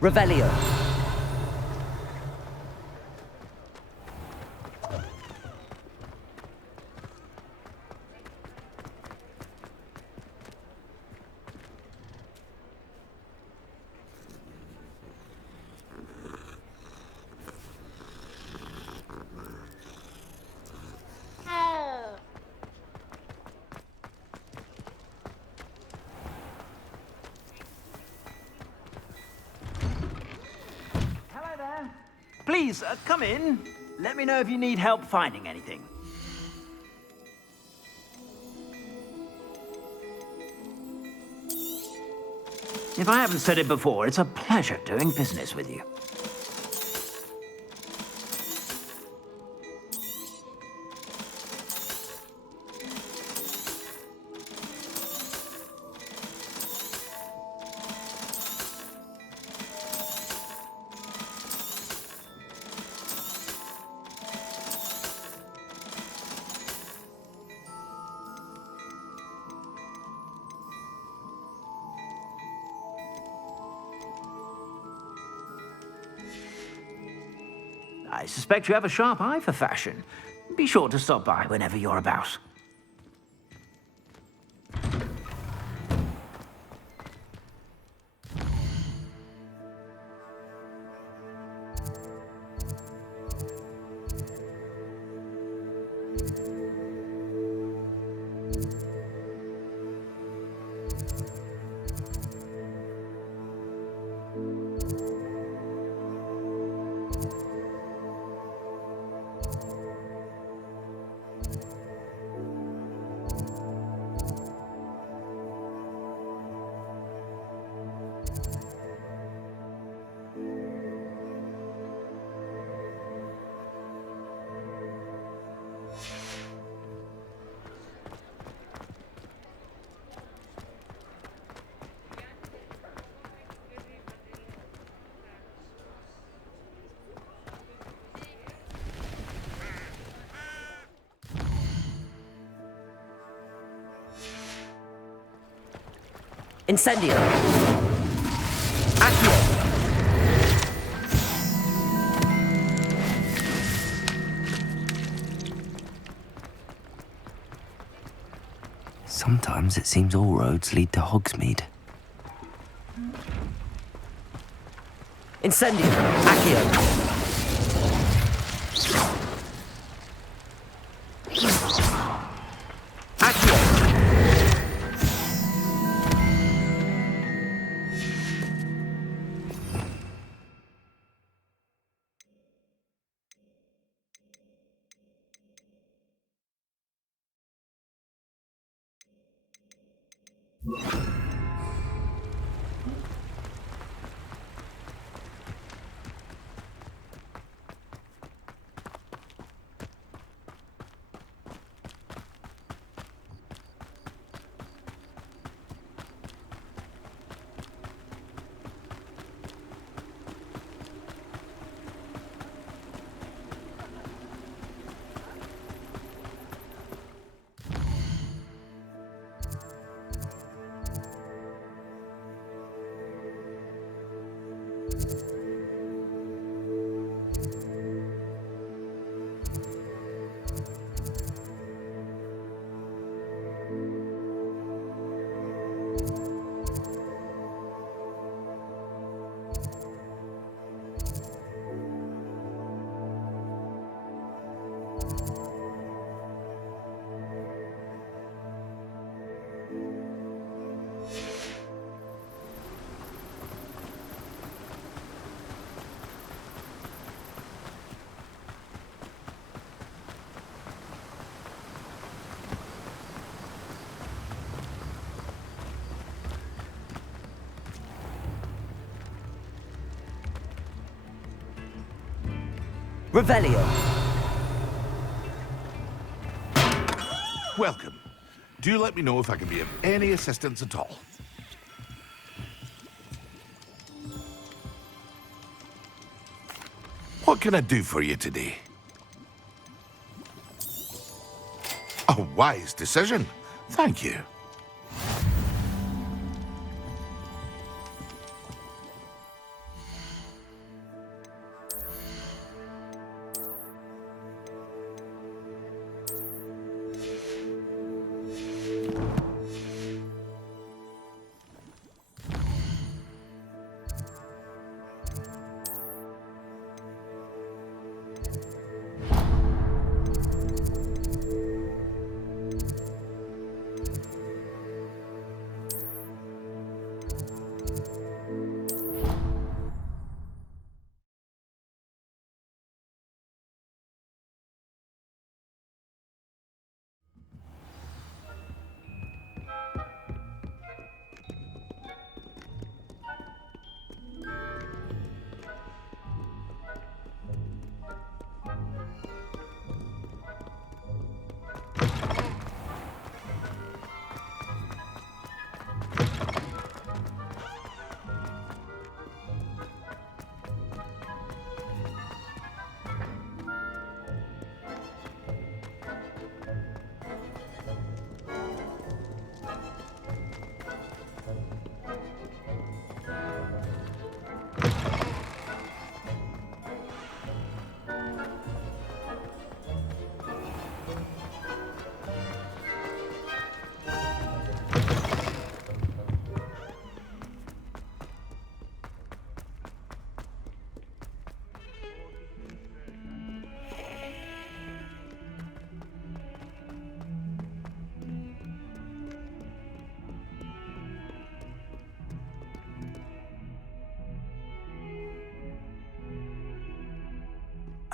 Revelio. Please, come in. Let me know if you need help finding anything. If I haven't said it before, it's a pleasure doing business with you. I suspect you have a sharp eye for fashion. Be sure to stop by whenever you're about. Incendio. Accio. Sometimes it seems all roads lead to Hogsmeade. Incendio. Accio. Revelio. Welcome. Do let me know if I can be of any assistance at all. What can I do for you today? A wise decision. Thank you.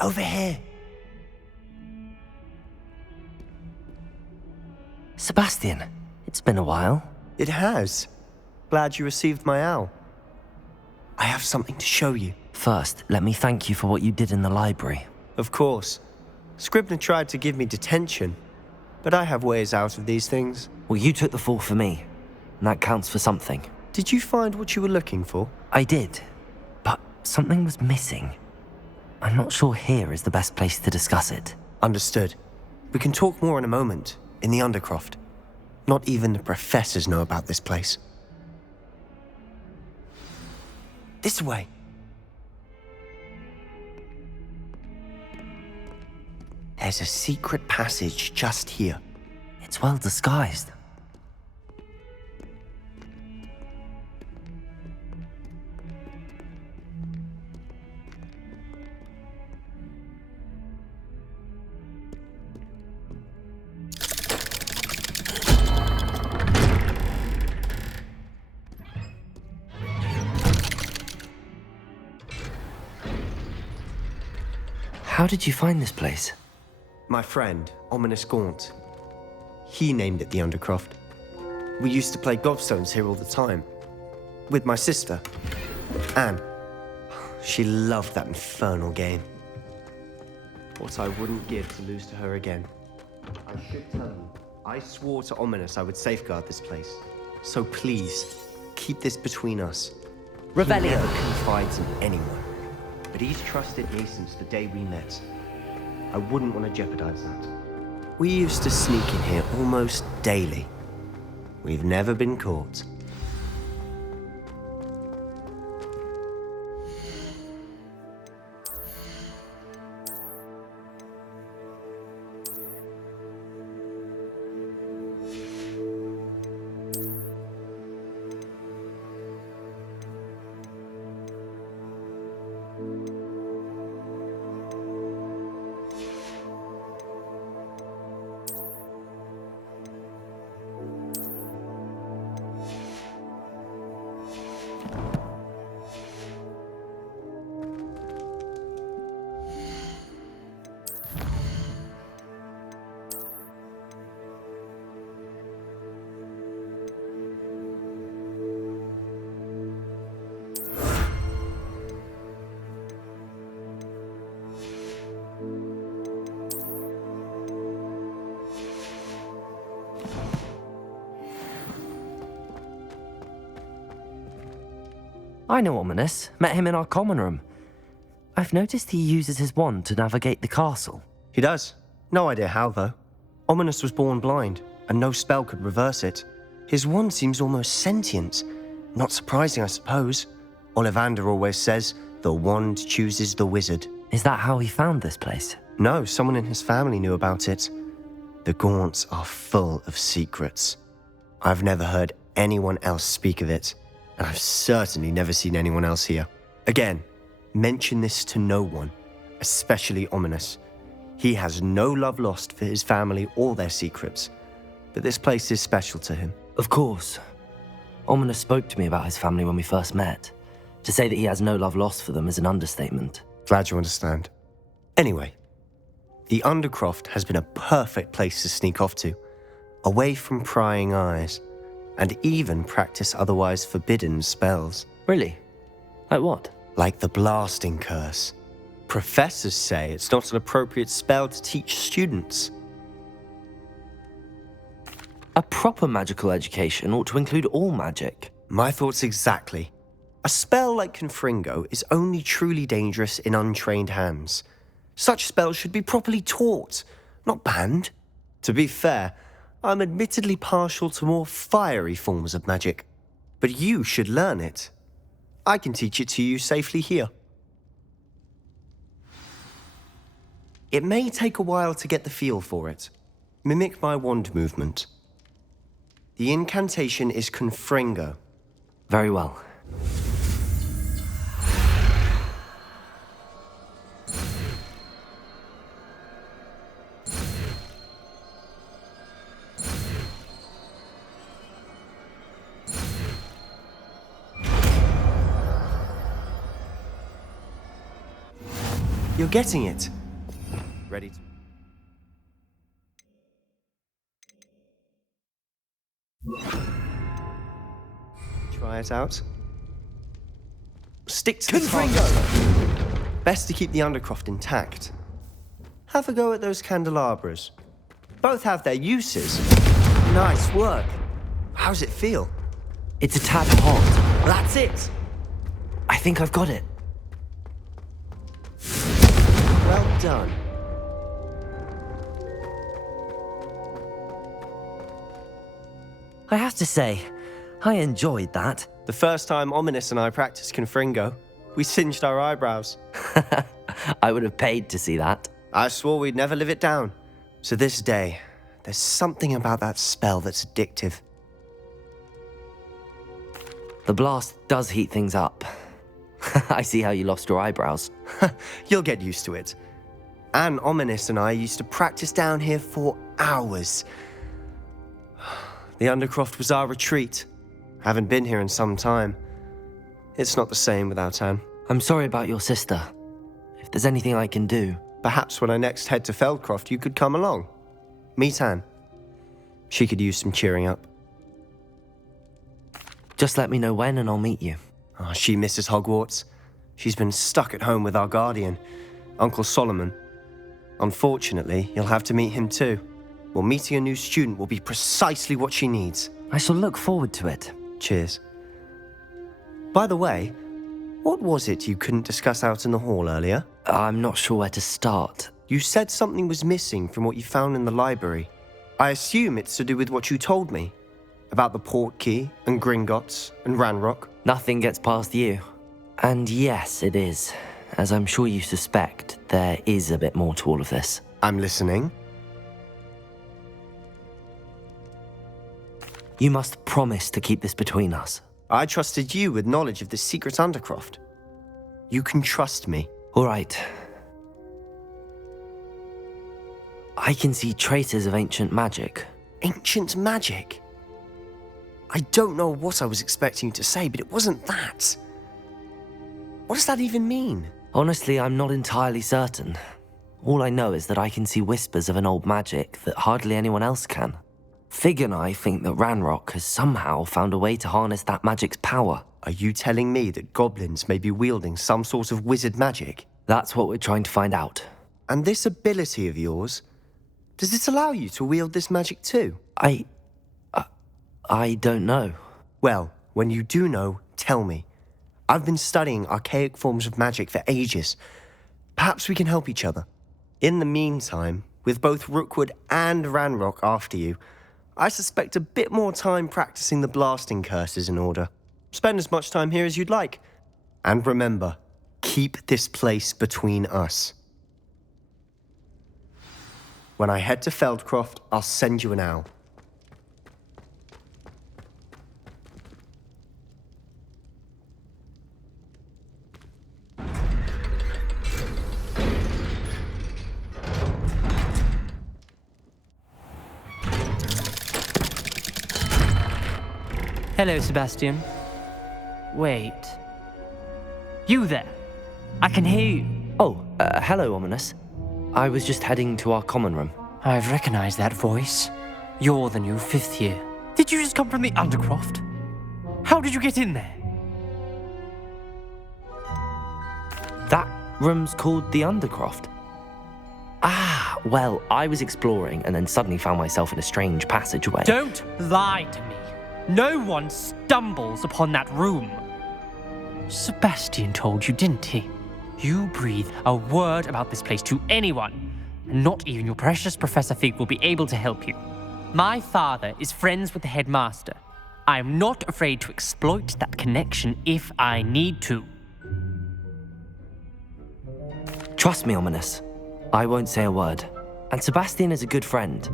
Over here. Sebastian, it's been a while. It has. Glad you received my owl. I have something to show you. First, let me thank you for what you did in the library. Of course. Scribner tried to give me detention, but I have ways out of these things. Well, you took the fall for me, and that counts for something. Did you find what you were looking for? I did, but something was missing. I'm not sure here is the best place to discuss it. Understood. We can talk more in a moment, in the Undercroft. Not even the professors know about this place. This way. There's a secret passage just here. It's well disguised. How did you find this place? My friend, Ominous Gaunt. He named it the Undercroft. We used to play gobstones here all the time. With my sister, Anne. She loved that infernal game. What I wouldn't give to lose to her again. I should tell you, I swore to Ominous I would safeguard this place. So please, keep this between us. Revelio. He never confides in anyone. But he's trusted me since the day we met. I wouldn't want to jeopardize that. We used to sneak in here almost daily. We've never been caught. I know Ominous. Met him in our common room. I've noticed he uses his wand to navigate the castle. He does. No idea how, though. Ominous was born blind, and no spell could reverse it. His wand seems almost sentient. Not surprising, I suppose. Ollivander always says, the wand chooses the wizard. Is that how he found this place? No, someone in his family knew about it. The Gaunts are full of secrets. I've never heard anyone else speak of it, and I've certainly never seen anyone else here. Again, mention this to no one, especially Ominous. He has no love lost for his family or their secrets, but this place is special to him. Of course. Ominous spoke to me about his family when we first met. To say that he has no love lost for them is an understatement. Glad you understand. Anyway, the Undercroft has been a perfect place to sneak off to, away from prying eyes, and even practice otherwise forbidden spells. Really? Like what? Like the blasting curse. Professors say it's not an appropriate spell to teach students. A proper magical education ought to include all magic. My thoughts exactly. A spell like Confringo is only truly dangerous in untrained hands. Such spells should be properly taught, not banned. To be fair, I'm admittedly partial to more fiery forms of magic, but you should learn it. I can teach it to you safely here. It may take a while to get the feel for it. Mimic my wand movement. The incantation is Confringo. Very well. You're getting it. Ready to... Try it out. Stick to the target. Best to keep the Undercroft intact. Have a go at those candelabras. Both have their uses. Nice work. How's it feel? It's a tad hot. That's it. I think I've got it. Well done. I have to say, I enjoyed that. The first time Ominous and I practiced Confringo, we singed our eyebrows. I would have paid to see that. I swore we'd never live it down. So this day, there's something about that spell that's addictive. The blast does heat things up. I see how you lost your eyebrows. You'll get used to it. Anne, Ominous and I used to practice down here for hours. The Undercroft was our retreat. Haven't been here in some time. It's not the same without Anne. I'm sorry about your sister. If there's anything I can do... Perhaps when I next head to Feldcroft, you could come along. Meet Anne. She could use some cheering up. Just let me know when and I'll meet you. Oh, she misses Hogwarts. She's been stuck at home with our guardian, Uncle Solomon. Unfortunately, you'll have to meet him too. Well, meeting a new student will be precisely what she needs. I shall look forward to it. Cheers. By the way, what was it you couldn't discuss out in the hall earlier? I'm not sure where to start. You said something was missing from what you found in the library. I assume it's to do with what you told me. About the Portkey, and Gringotts, and Ranrock. Nothing gets past you. And yes, it is. As I'm sure you suspect, there is a bit more to all of this. I'm listening. You must promise to keep this between us. I trusted you with knowledge of the secret Undercroft. You can trust me. All right. I can see traces of ancient magic. Ancient magic? I don't know what I was expecting you to say, but it wasn't that. What does that even mean? Honestly, I'm not entirely certain. All I know is that I can see whispers of an old magic that hardly anyone else can. Fig and I think that Ranrock has somehow found a way to harness that magic's power. Are you telling me that goblins may be wielding some sort of wizard magic? That's what we're trying to find out. And this ability of yours, does it allow you to wield this magic too? I don't know. Well, when you do know, tell me. I've been studying archaic forms of magic for ages. Perhaps we can help each other. In the meantime, with both Rookwood and Ranrock after you, I suspect a bit more time practicing the blasting curse is in order. Spend as much time here as you'd like. And remember, keep this place between us. When I head to Feldcroft, I'll send you an owl. Hello, Sebastian. Wait. You there? I can hear you. Oh, hello, Ominous. I was just heading to our common room. I've recognized that voice. You're the new 5th year. Did you just come from the Undercroft? How did you get in there? That room's called the Undercroft. Ah, well, I was exploring and then suddenly found myself in a strange passageway. Don't lie to me. No one stumbles upon that room. Sebastian told you, didn't he? You breathe a word about this place to anyone, and not even your precious Professor Fig will be able to help you. My father is friends with the headmaster. I am not afraid to exploit that connection if I need to. Trust me, Ominous. I won't say a word. And Sebastian is a good friend.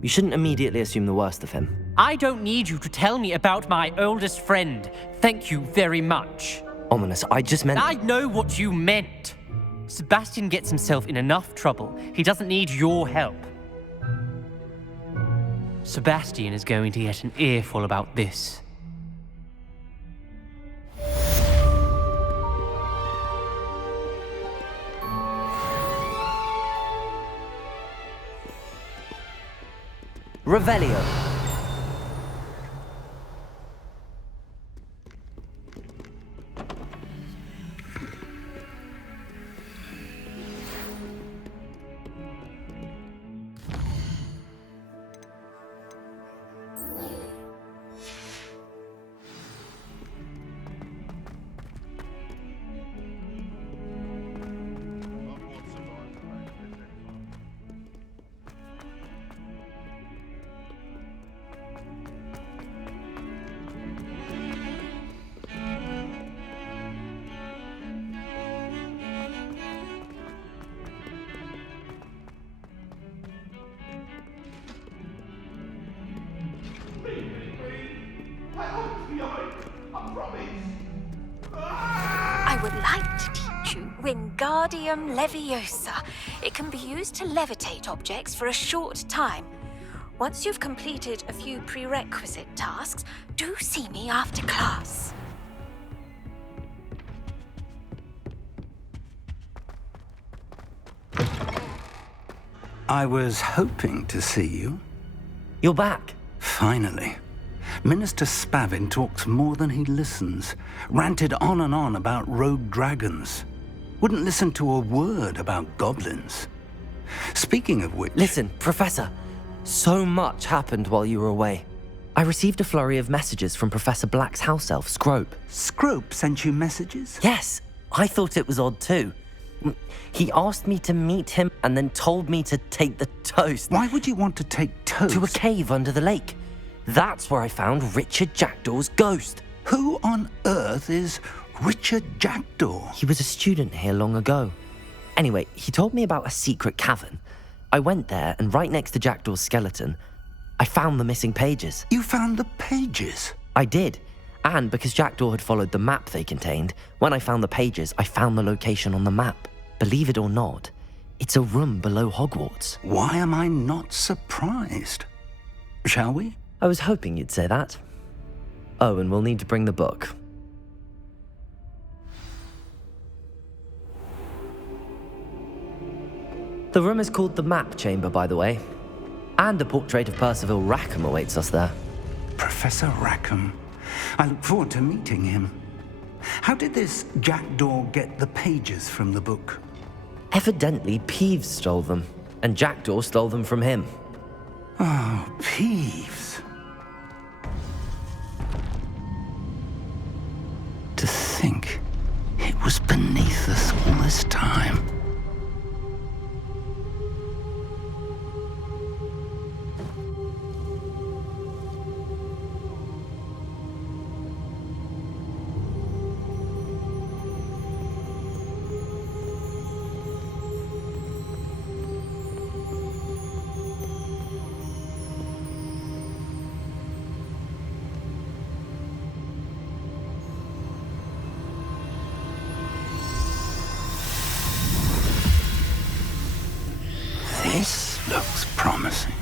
You shouldn't immediately assume the worst of him. I don't need you to tell me about my oldest friend. Thank you very much. Ominous, I just meant... I know what you meant. Sebastian gets himself in enough trouble. He doesn't need your help. Sebastian is going to get an earful about this. Revelio. I would like to teach you Wingardium Leviosa. It can be used to levitate objects for a short time. Once you've completed a few prerequisite tasks, do see me after class. I was hoping to see you. You're back. Finally. Minister Spavin talks more than he listens. Ranted on and on about rogue dragons. Wouldn't listen to a word about goblins. Speaking of which... Listen, Professor. So much happened while you were away. I received a flurry of messages from Professor Black's house elf, Scrope. Scrope sent you messages? Yes, I thought it was odd too. He asked me to meet him and then told me to take the toast. Why would you want to take toast? To a cave under the lake. That's where I found Richard Jackdaw's ghost. Who on earth is Richard Jackdaw? He was a student here long ago. Anyway, he told me about a secret cavern. I went there, and right next to Jackdaw's skeleton, I found the missing pages. You found the pages? I did. And because Jackdaw had followed the map they contained, when I found the pages, I found the location on the map. Believe it or not, it's a room below Hogwarts. Why am I not surprised? Shall we? I was hoping you'd say that. Oh, and we'll need to bring the book. The room is called the Map Chamber, by the way. And a portrait of Percival Rackham awaits us there. Professor Rackham. I look forward to meeting him. How did this Jackdaw get the pages from the book? Evidently, Peeves stole them, and Jackdaw stole them from him. Oh, Peeves. To think it was beneath us all this time. This looks promising.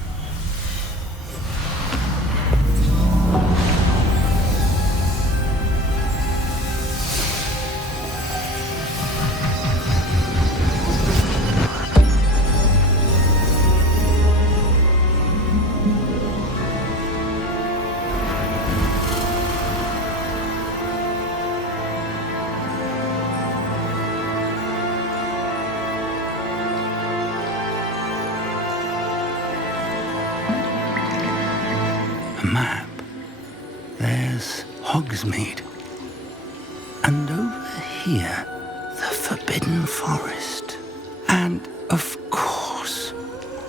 A map. There's Hogsmeade. And over here, the Forbidden Forest. And, of course,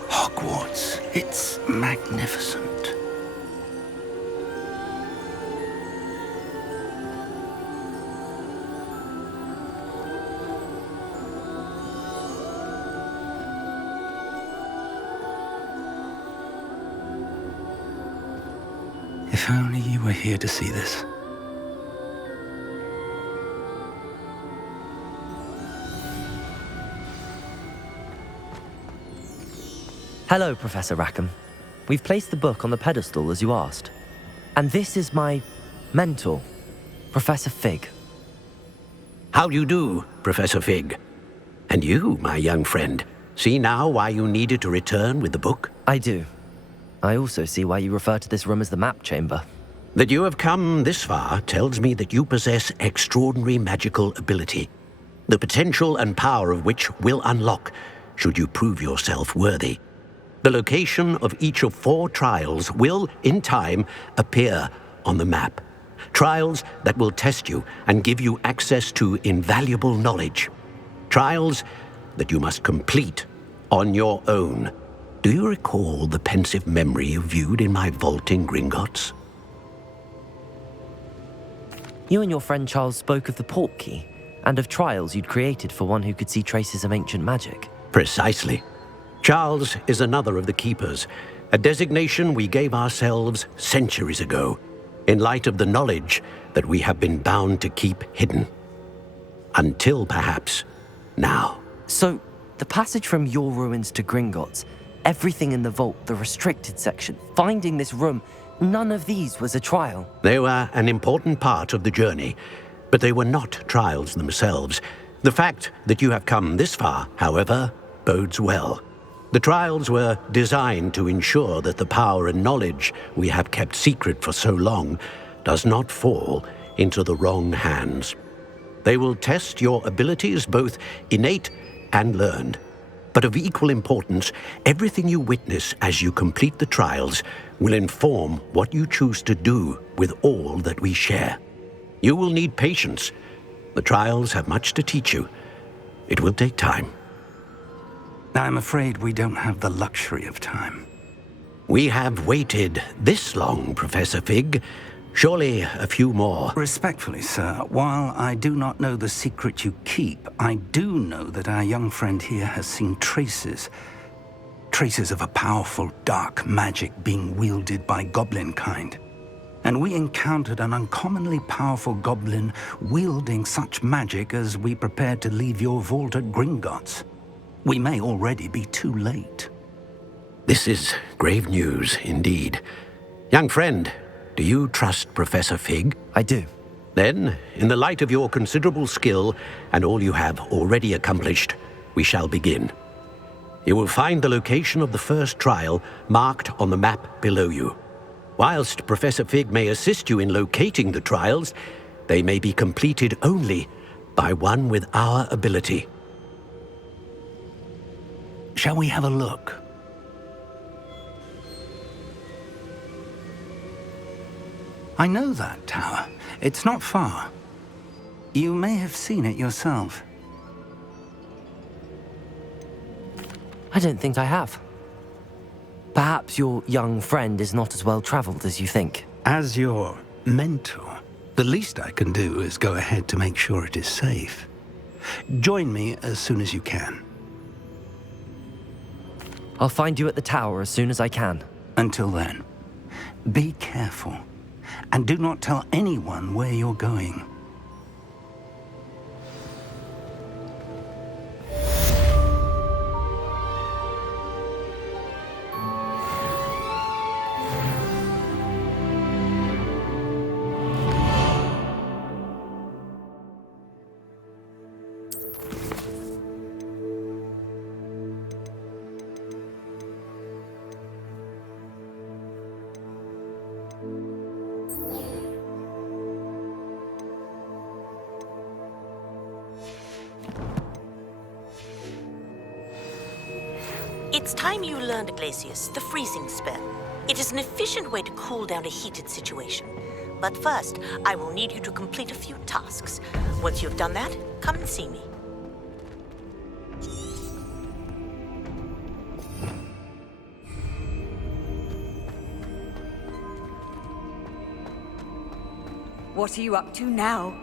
Hogwarts. It's magnificent. If only you were here to see this. Hello, Professor Rackham. We've placed the book on the pedestal as you asked. And this is my mentor, Professor Fig. How do you do, Professor Fig? And you, my young friend, see now why you needed to return with the book? I do. I also see why you refer to this room as the map chamber. That you have come this far tells me that you possess extraordinary magical ability, the potential and power of which will unlock should you prove yourself worthy. The location of each of 4 trials will, in time, appear on the map. Trials that will test you and give you access to invaluable knowledge. Trials that you must complete on your own. Do you recall the pensive memory you viewed in my vault in Gringotts? You and your friend Charles spoke of the port key, and of trials you'd created for one who could see traces of ancient magic. Precisely. Charles is another of the Keepers, a designation we gave ourselves centuries ago, in light of the knowledge that we have been bound to keep hidden. Until, perhaps, now. So, the passage from your ruins to Gringotts, everything in the vault, the restricted section, finding this room, none of these was a trial. They were an important part of the journey, but they were not trials themselves. The fact that you have come this far, however, bodes well. The trials were designed to ensure that the power and knowledge we have kept secret for so long does not fall into the wrong hands. They will test your abilities, both innate and learned. But of equal importance, everything you witness as you complete the trials will inform what you choose to do with all that we share. You will need patience. The trials have much to teach you. It will take time. I'm afraid we don't have the luxury of time. We have waited this long, Professor Fig. Surely a few more. Respectfully, sir, while I do not know the secret you keep, I do know that our young friend here has seen traces of a powerful dark magic being wielded by goblin kind. And we encountered an uncommonly powerful goblin wielding such magic as we prepared to leave your vault at Gringotts. We may already be too late. This is grave news indeed. Young friend, do you trust Professor Fig? I do. Then, in the light of your considerable skill and all you have already accomplished, we shall begin. You will find the location of the first trial marked on the map below you. Whilst Professor Fig may assist you in locating the trials, they may be completed only by one with our ability. Shall we have a look? I know that tower. It's not far. You may have seen it yourself. I don't think I have. Perhaps your young friend is not as well traveled as you think. As your mentor, the least I can do is go ahead to make sure it is safe. Join me as soon as you can. I'll find you at the tower as soon as I can. Until then, be careful. And do not tell anyone where you're going. It's time you learned, Glacius, the freezing spell. It is an efficient way to cool down a heated situation. But first, I will need you to complete a few tasks. Once you've done that, come and see me. What are you up to now?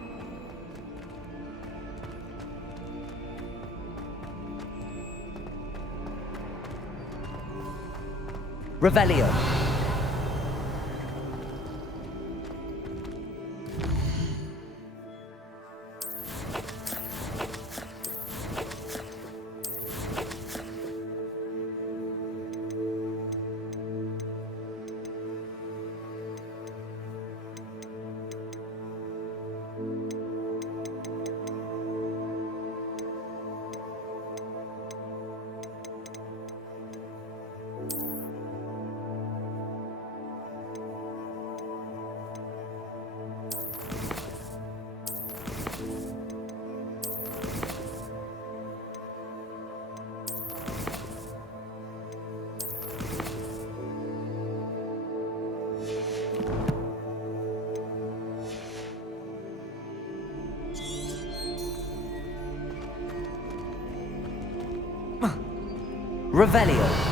Revelio. Revelio.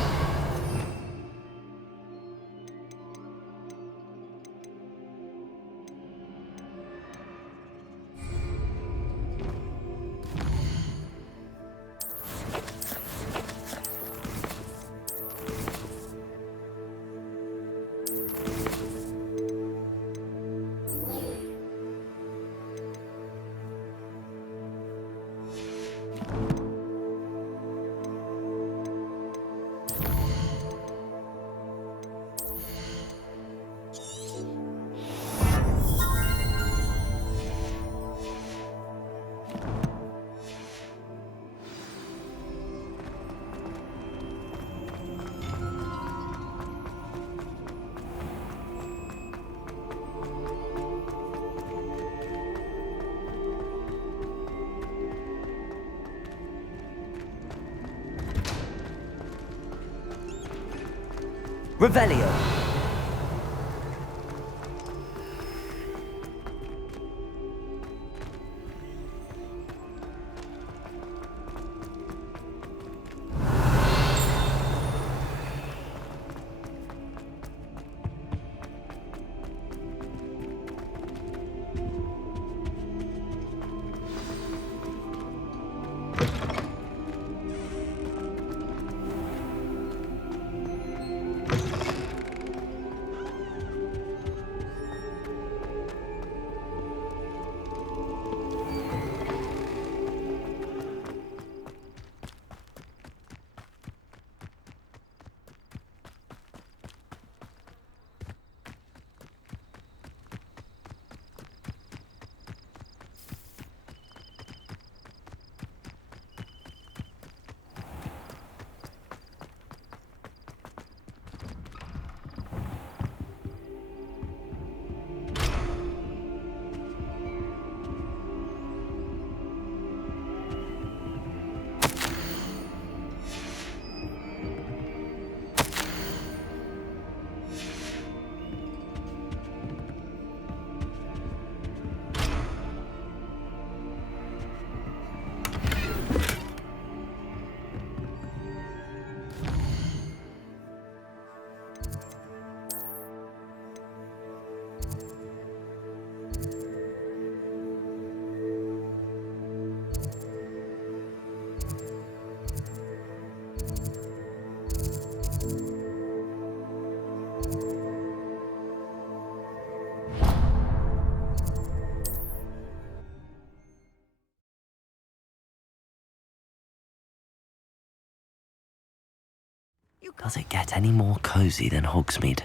Revelio. Does it get any more cozy than Hogsmeade?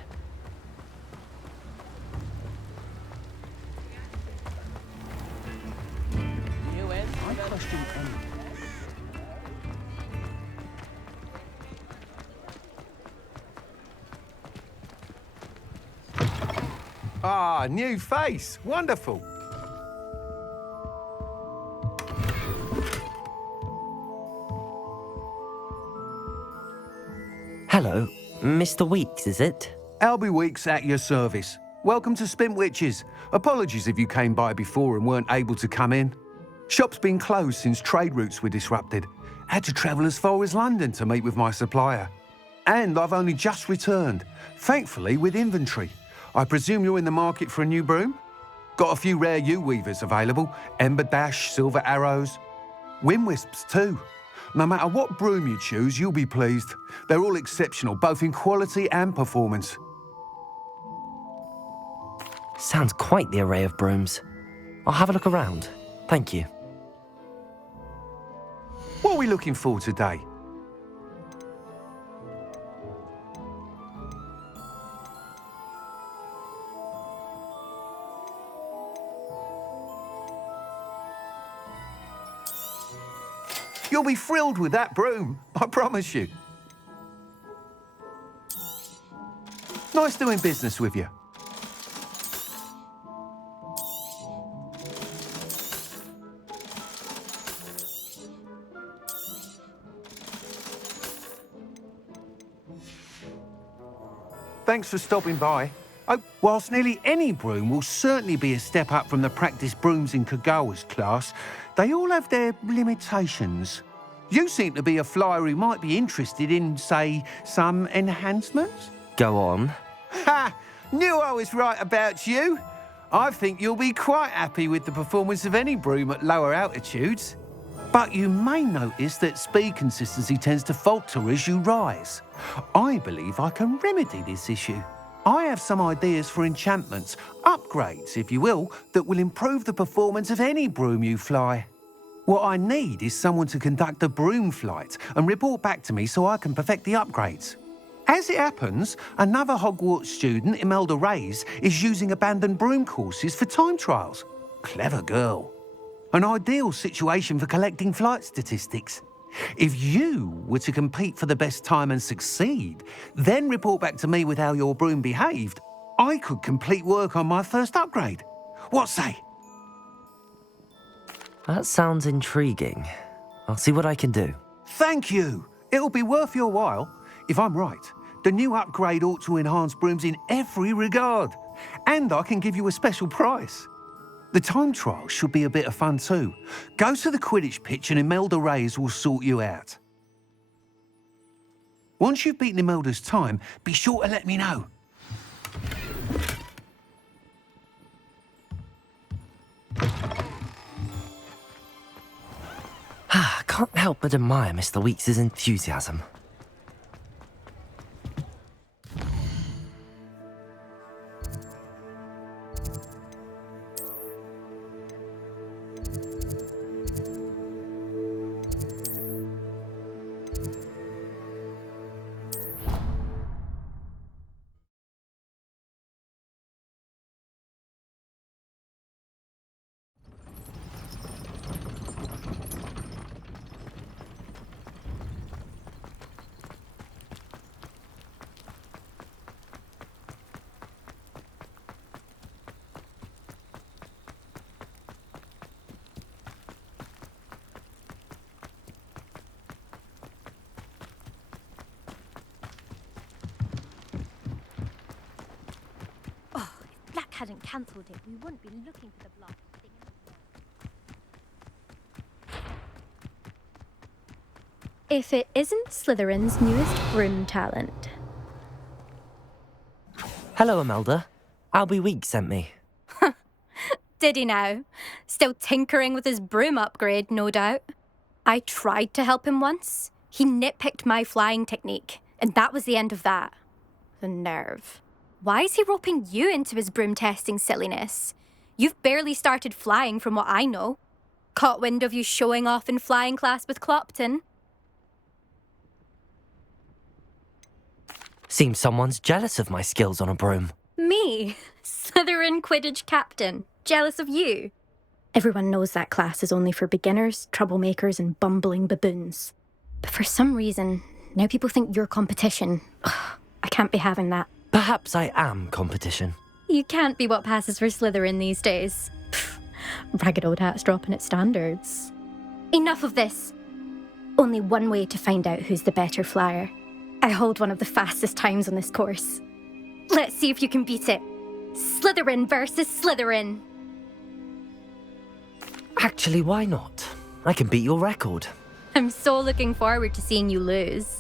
Ah, new face. Wonderful. Hello, Mr. Weeks, is it? Albie Weeks at your service. Welcome to Spintwitches. Apologies if you came by before and weren't able to come in. Shop's been closed since trade routes were disrupted. Had to travel as far as London to meet with my supplier. And I've only just returned, thankfully with inventory. I presume you're in the market for a new broom? Got a few rare yew-weavers available. Ember Dash, Silver Arrows. Wind Wisps too. No matter what broom you choose, you'll be pleased. They're all exceptional, both in quality and performance. Sounds quite the array of brooms. I'll have a look around. Thank you. What are we looking for today? You'll be thrilled with that broom, I promise you. Nice doing business with you. Thanks for stopping by. Oh, whilst nearly any broom will certainly be a step up from the practice brooms in Kagawa's class, they all have their limitations. You seem to be a flyer who might be interested in, say, some enhancements. Go on. Ha! Knew I was right about you. I think you'll be quite happy with the performance of any broom at lower altitudes. But you may notice that speed consistency tends to falter as you rise. I believe I can remedy this issue. I have some ideas for enchantments, upgrades, if you will, that will improve the performance of any broom you fly. What I need is someone to conduct a broom flight and report back to me so I can perfect the upgrades. As it happens, another Hogwarts student, Imelda Reyes, is using abandoned broom courses for time trials. Clever girl. An ideal situation for collecting flight statistics. If you were to compete for the best time and succeed, then report back to me with how your broom behaved, I could complete work on my first upgrade. What say? That sounds intriguing. I'll see what I can do. Thank you. It'll be worth your while. If I'm right, the new upgrade ought to enhance brooms in every regard. And I can give you a special price. The time trial should be a bit of fun too. Go to the Quidditch pitch and Imelda Reyes will sort you out. Once you've beaten Imelda's time, be sure to let me know. I can't help but admire Mr. Weeks' enthusiasm. Hadn't cancelled it, we wouldn't be looking for the block. If it isn't Slytherin's newest broom talent. Hello, Imelda. Albie Weeks sent me. Did he now? Still tinkering with his broom upgrade, no doubt. I tried to help him once. He nitpicked my flying technique, and that was the end of that. The nerve. Why is he roping you into his broom testing silliness? You've barely started flying from what I know. Caught wind of you showing off in flying class with Clopton. Seems someone's jealous of my skills on a broom. Me? Slytherin Quidditch captain. Jealous of you? Everyone knows that class is only for beginners, troublemakers and bumbling baboons. But for some reason, now people think you're competition. Ugh, I can't be having that. Perhaps I am competition. You can't be what passes for Slytherin these days. Pfft, ragged old hat's dropping its standards. Enough of this. Only one way to find out who's the better flyer. I hold one of the fastest times on this course. Let's see if you can beat it. Slytherin versus Slytherin. Actually, why not? I can beat your record. I'm so looking forward to seeing you lose.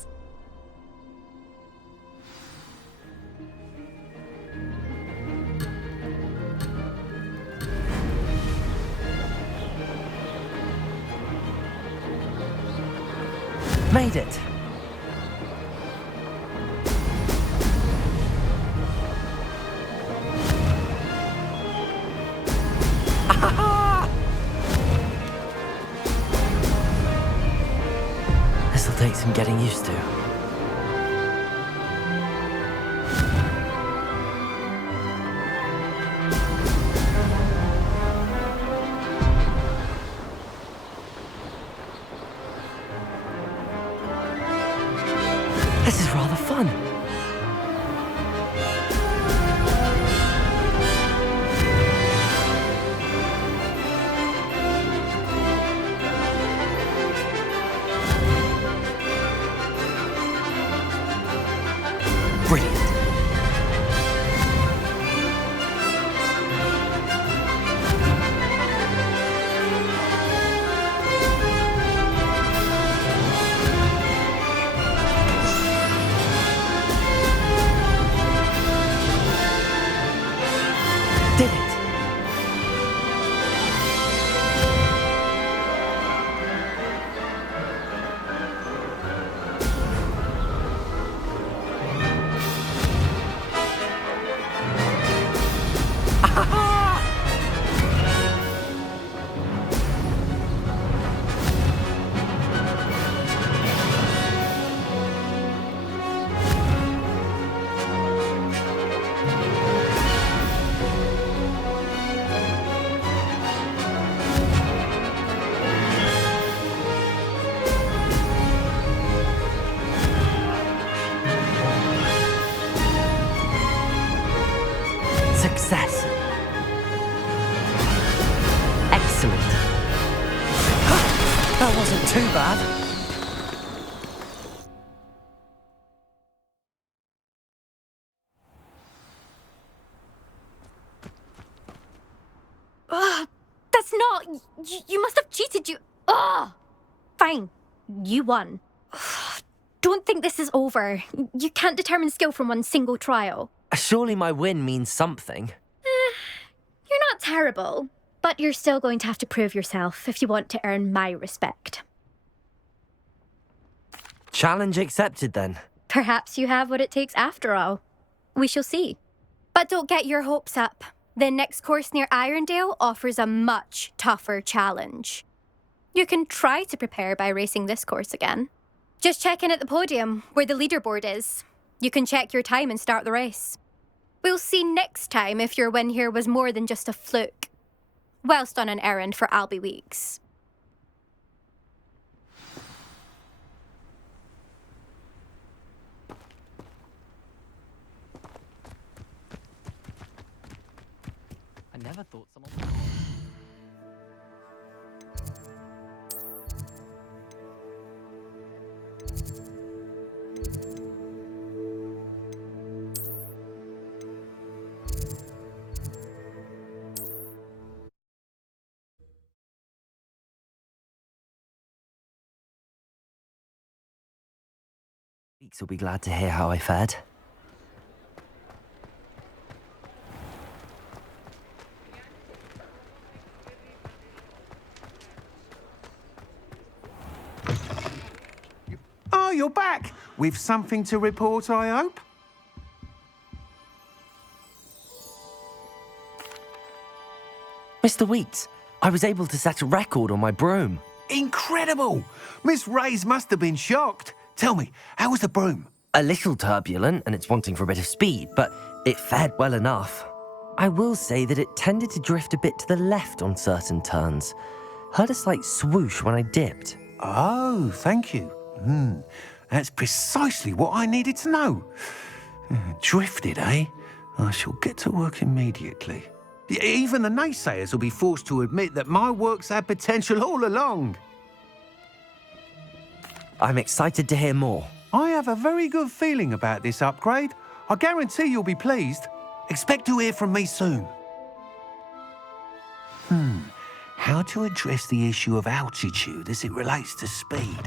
Made it. This'll take some getting used to. This is rather fun. Did it! Success. Excellent. That wasn't too bad. That's not... You must have cheated, you... Ugh! Fine. You won. Don't think this is over. You can't determine skill from one single trial. Surely my win means something. You're not terrible, but you're still going to have to prove yourself if you want to earn my respect. Challenge accepted, then. Perhaps you have what it takes after all. We shall see. But don't get your hopes up. The next course near Irondale offers a much tougher challenge. You can try to prepare by racing this course again. Just check in at the podium, where the leaderboard is. You can check your time and start the race. We'll see next time if your win here was more than just a fluke, whilst on an errand for Albie Weeks. I never thought someone... Weeks will be glad to hear how I fared. Oh, you're back! With something to report, I hope? Mr. Weeks, I was able to set a record on my broom. Incredible! Miss Reyes must have been shocked. Tell me, how was the broom? A little turbulent, and it's wanting for a bit of speed, but it fared well enough. I will say that it tended to drift a bit to the left on certain turns. Heard a slight swoosh when I dipped. Oh, thank you. That's precisely what I needed to know. Drifted, eh? I shall get to work immediately. Even the naysayers will be forced to admit that my work's had potential all along. I'm excited to hear more. I have a very good feeling about this upgrade. I guarantee you'll be pleased. Expect to hear from me soon. How to address the issue of altitude as it relates to speed?